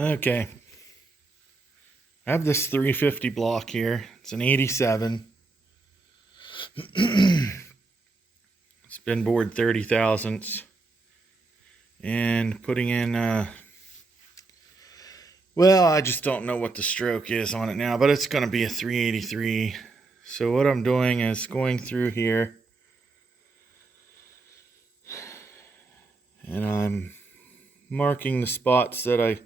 Okay, I have this 350 block here. It's an 87. It's been bored 30 thousandths. And putting in, well, I just don't know what the stroke is on it now, but it's going to be a 383. So what I'm doing is going through here. And I'm marking the spots that I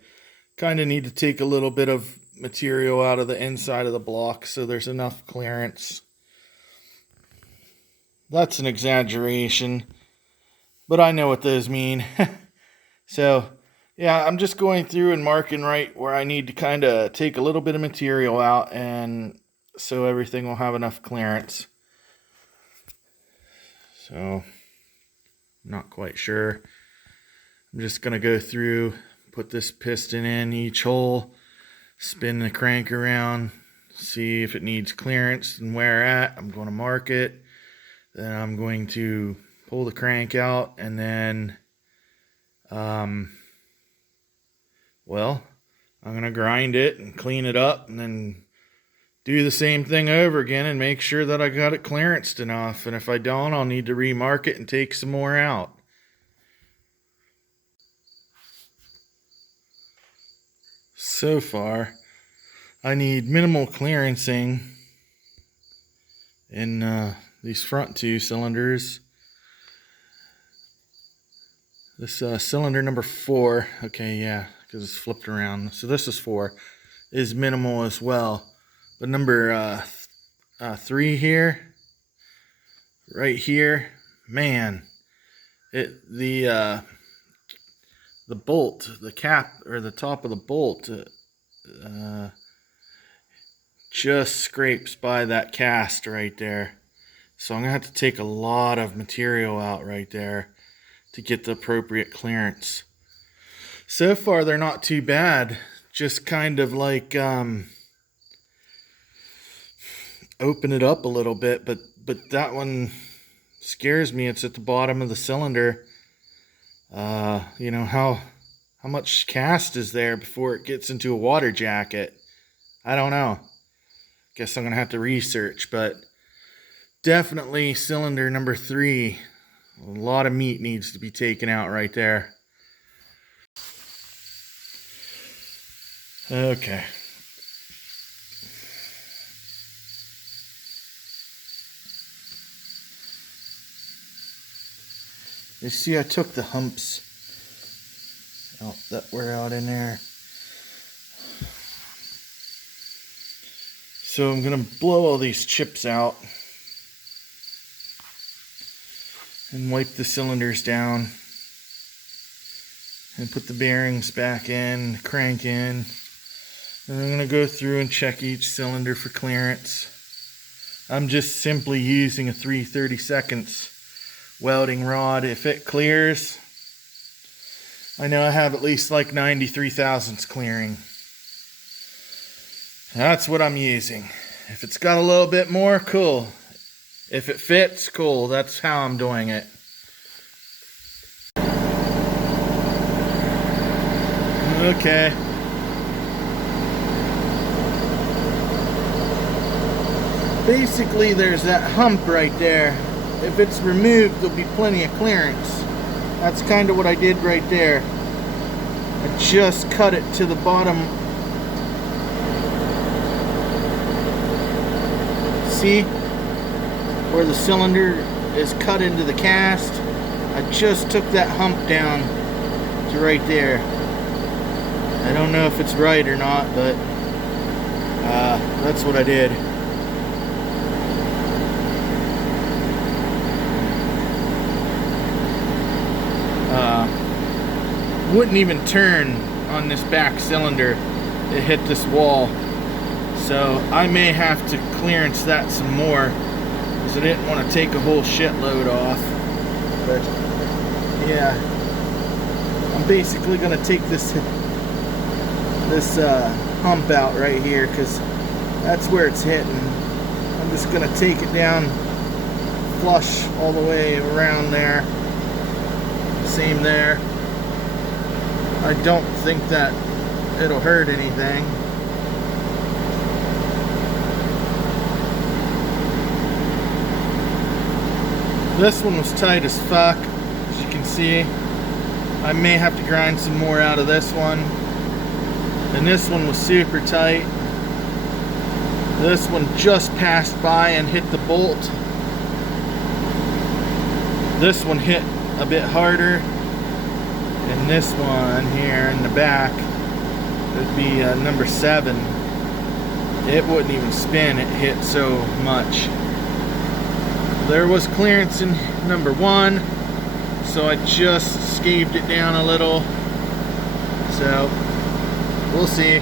kind of need to take a little bit of material out of the inside of the block so there's enough clearance. That's an exaggeration, but I know what those mean. So yeah, I'm just going through and marking right where I need to kind of take a little bit of material out, and so everything will have enough clearance. So I'm not quite sure. I'm just going to go through, put this piston in each hole, spin the crank around, see if it needs clearance and where at. I'm going to mark it. Then I'm going to pull the crank out, and then, well, I'm going to grind it and clean it up, and then do the same thing over again and make sure that I got it clearanced enough. And if I don't, I'll need to remark it and take some more out. So far, I need minimal clearancing in these front two cylinders. This cylinder number 4, okay, yeah, because it's flipped around. So this is 4, is minimal as well. But number 3 here, right here, man, the bolt, the cap, or the top of the bolt just scrapes by that cast right there. So I'm gonna have to take a lot of material out right there to get the appropriate clearance. So far they're not too bad, just kind of like open it up a little bit, but that one scares me. It's at the bottom of the cylinder. You know, how much cast is there before it gets into a water jacket? I don't know. Guess I'm gonna have to research, but definitely cylinder number 3. A lot of meat needs to be taken out right there. Okay. You see, I took the humps out that were out in there. So I'm gonna blow all these chips out and wipe the cylinders down and put the bearings back in, crank in. And I'm gonna go through and check each cylinder for clearance. I'm just simply using a 3/32 welding rod. If it clears, I know I have at least like 93 thousandths clearing. That's what I'm using. If it's got a little bit more, cool. If it fits, cool. That's how I'm doing it. Okay. Basically, there's that hump right there. If it's removed, there'll be plenty of clearance. That's kind of what I did right there. I just cut it to the bottom. See where the cylinder is cut into the cast? I just took that hump down to right there. I don't know if it's right or not, but that's what I did. Wouldn't even turn on this back cylinder. It hit this wall. So I may have to clearance that some more, because I didn't want to take a whole shitload off. But yeah, I'm basically going to take this hump out right here, because that's where it's hitting. I'm just going to take it down flush all the way around there. Same there. I don't think that it'll hurt anything. This one was tight as fuck, as you can see. I may have to grind some more out of this one. And this one was super tight. This one just passed by and hit the bolt. This one hit a bit harder. And this one here in the back would be number 7. It wouldn't even spin, it hit so much. There was clearance in number 1, so I just scaved it down a little. So we'll see.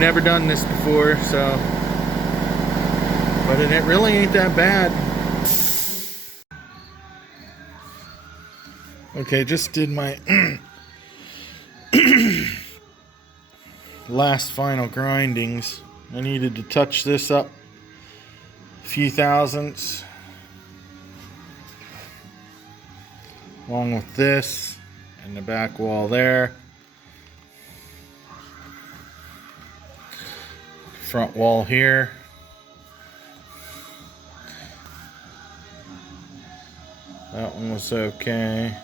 Never done this before, so, but it really ain't that bad. Okay, just did my last final grindings. I needed to touch this up a few thousandths, along with this and the back wall there, front wall here. That one was okay.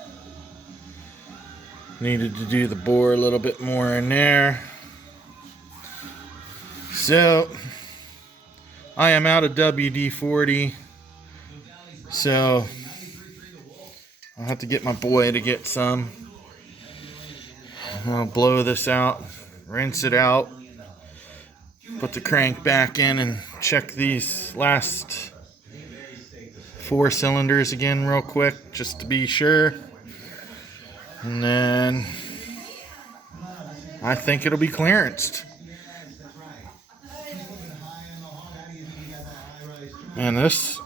Needed to do the bore a little bit more in there. So I am out of WD-40, so I'll have to get my boy to get some. I'll blow this out, rinse it out, put the crank back in, and check these last 4 cylinders again real quick, just to be sure. And then I think it'll be clearanced. And this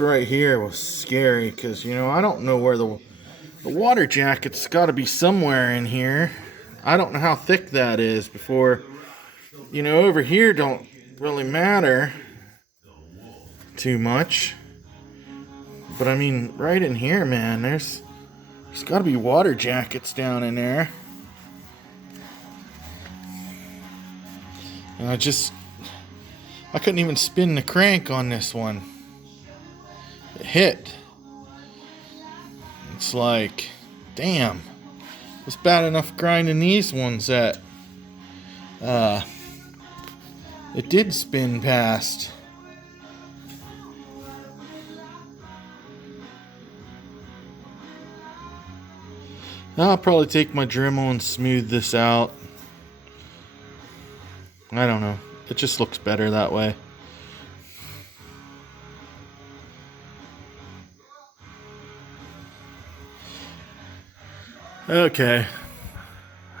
right here was scary, because, you know, I don't know where the water jacket's got to be somewhere in here. I don't know how thick that is before, you know, over here don't really matter too much. But I mean, right in here, man, there's got to be water jackets down in there. And I couldn't even spin the crank on this one. It hit. It's like, damn. It was bad enough grinding these ones that it did spin past. I'll probably take my Dremel and smooth this out. I don't know. It just looks better that way. Okay.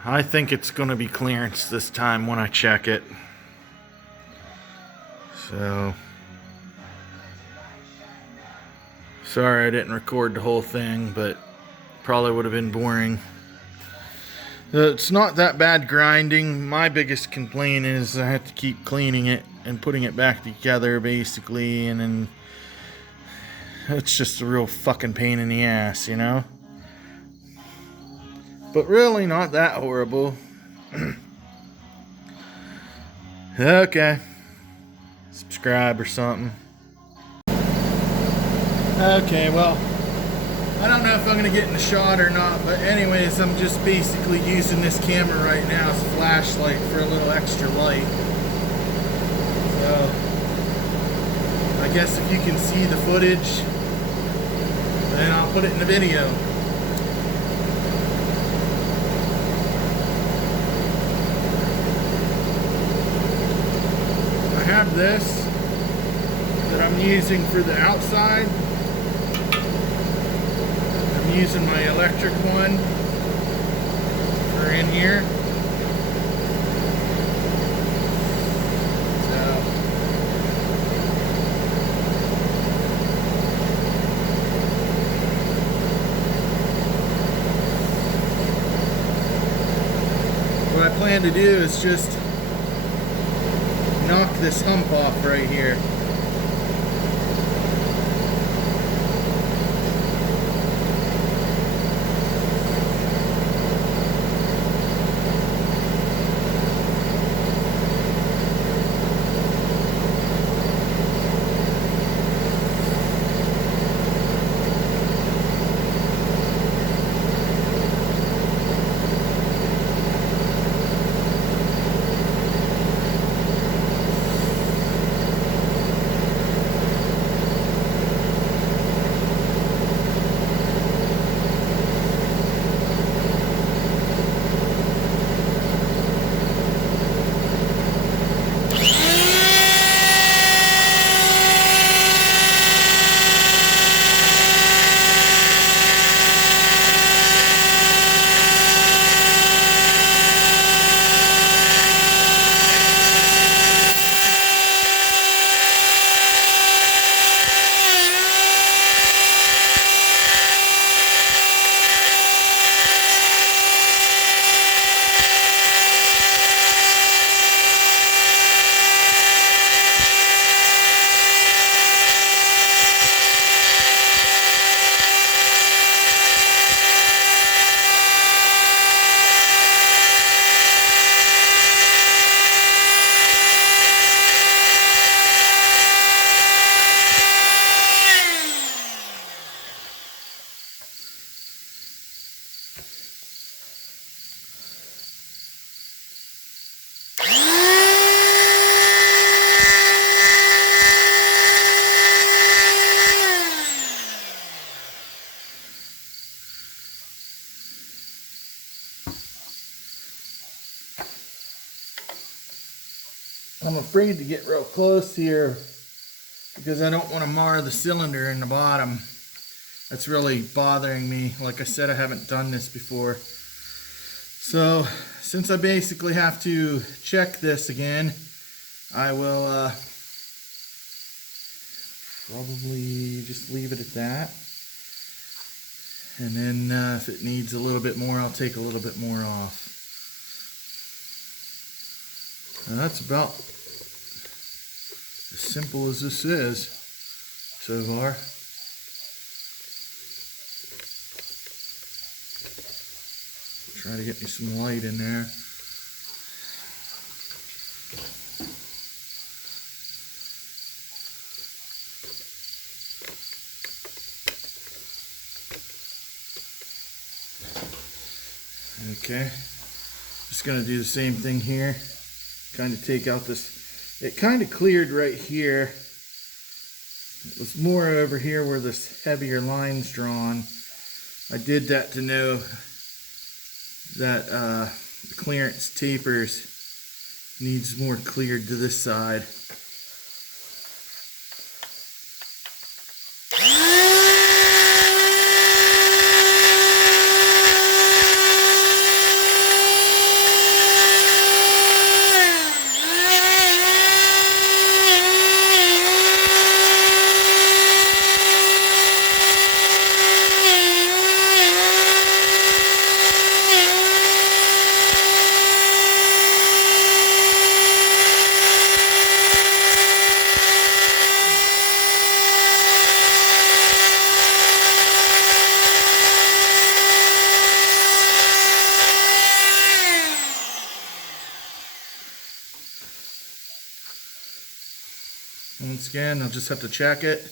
I think it's going to be clearance this time when I check it. So, sorry I didn't record the whole thing, but probably would have been boring. It's not that bad grinding. My biggest complaint is I have to keep cleaning it and putting it back together, basically, and then it's just a real fucking pain in the ass, you know? But really not that horrible. Okay. Subscribe or something. Okay, well, I don't know if I'm going to get in the shot or not, but anyways, I'm just basically using this camera right now as a flashlight for a little extra light. So, I guess if you can see the footage, then I'll put it in the video. I have this that I'm using for the outside. I'm using my electric one for in here. So, what I plan to do is just knock this hump off right here. I'm afraid to get real close here because I don't want to mar the cylinder in the bottom. That's really bothering me. Like I said, I haven't done this before. So since I basically have to check this again, I will probably just leave it at that. And then if it needs a little bit more, I'll take a little bit more off. Now that's about as simple as this is so far. Try to get me some light in there. Okay, just gonna do the same thing here. Kind of take out this, it kind of cleared right here. It was more over here where this heavier line's drawn. I did that to know that the clearance tapers needs more cleared to this side. Once again, I'll just have to check it.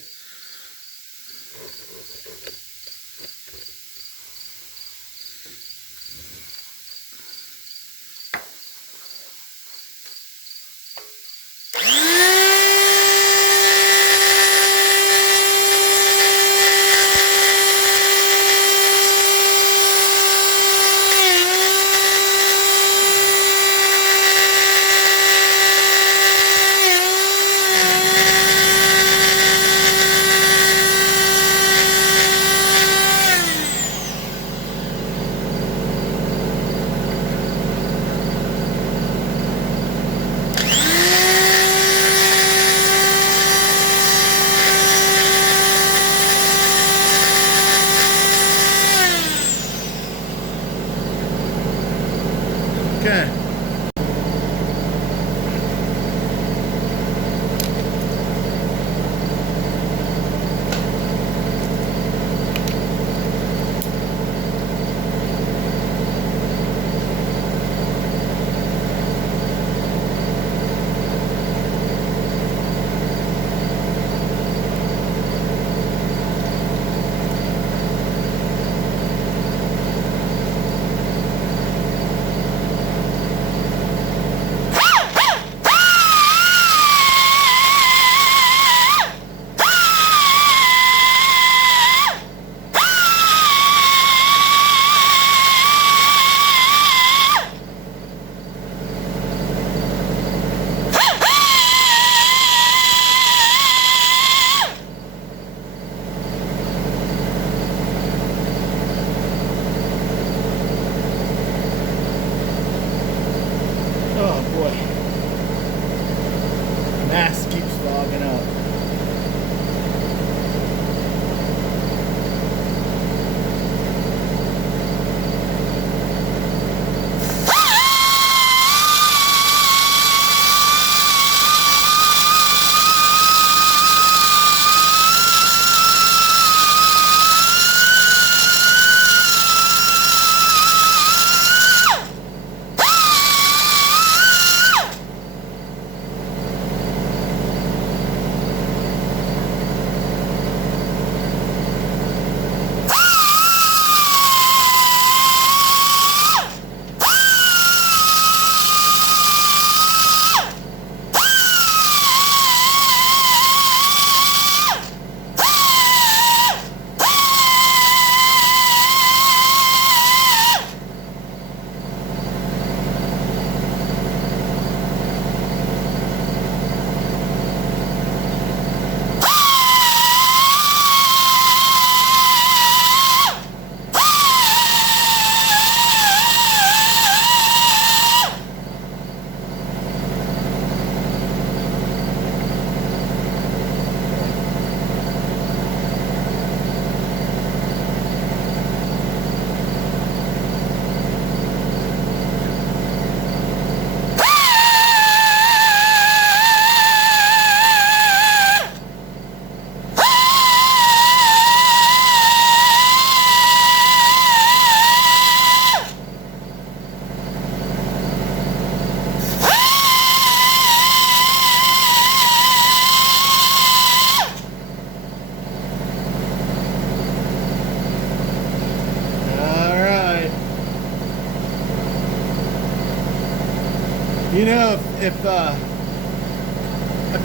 You know, if I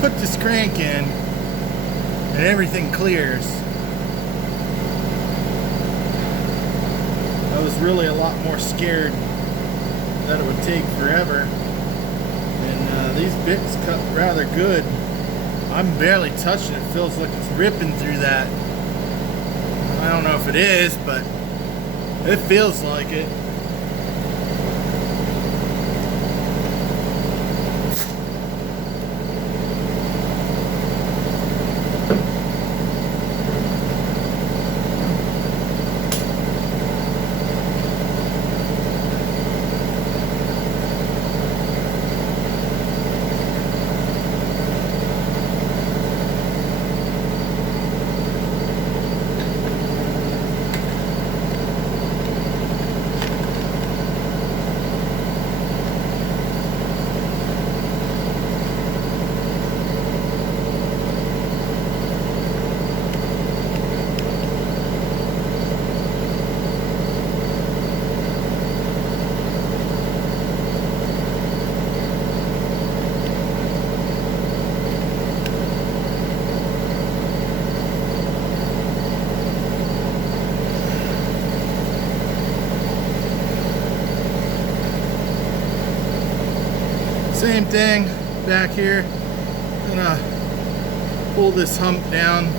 put this crank in and everything clears, I was really a lot more scared that it would take forever. And these bits cut rather good. I'm barely touching it. It feels like it's ripping through that. I don't know if it is, but it feels like it. Same thing back here. Gonna pull this hump down.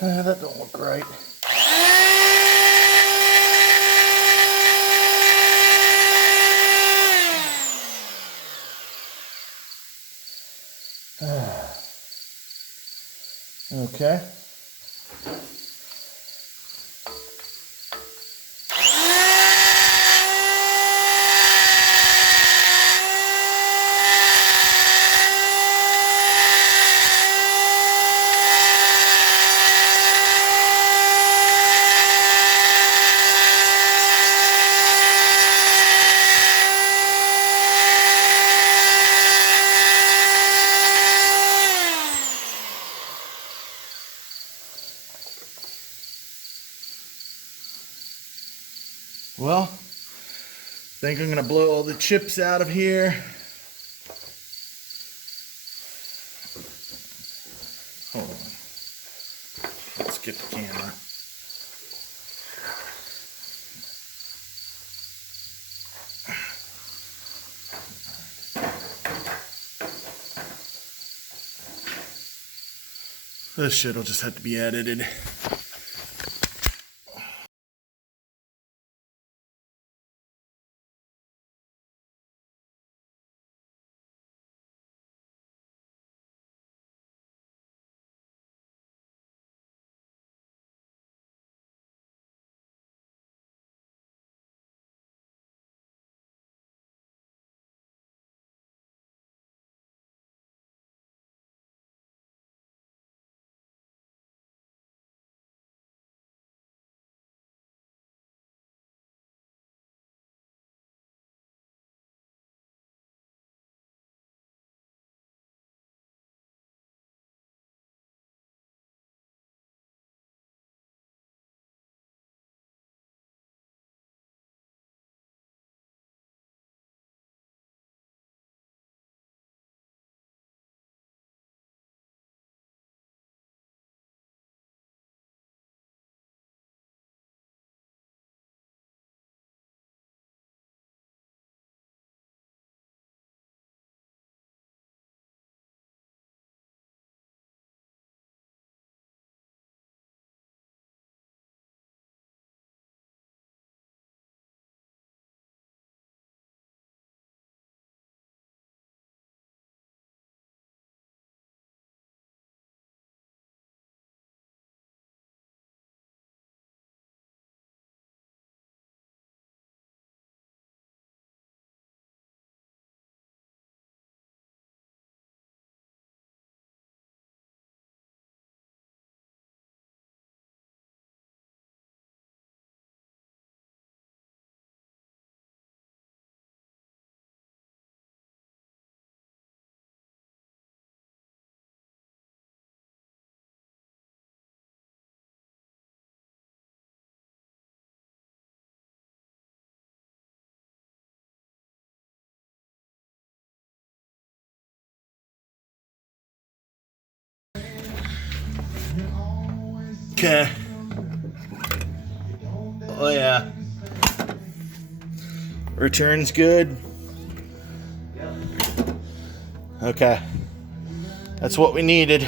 That don't look right. Okay. Well, I think I'm gonna blow all the chips out of here. Hold on. This shit will just have to be edited. Okay. Oh yeah. Return's good. Okay. That's what we needed.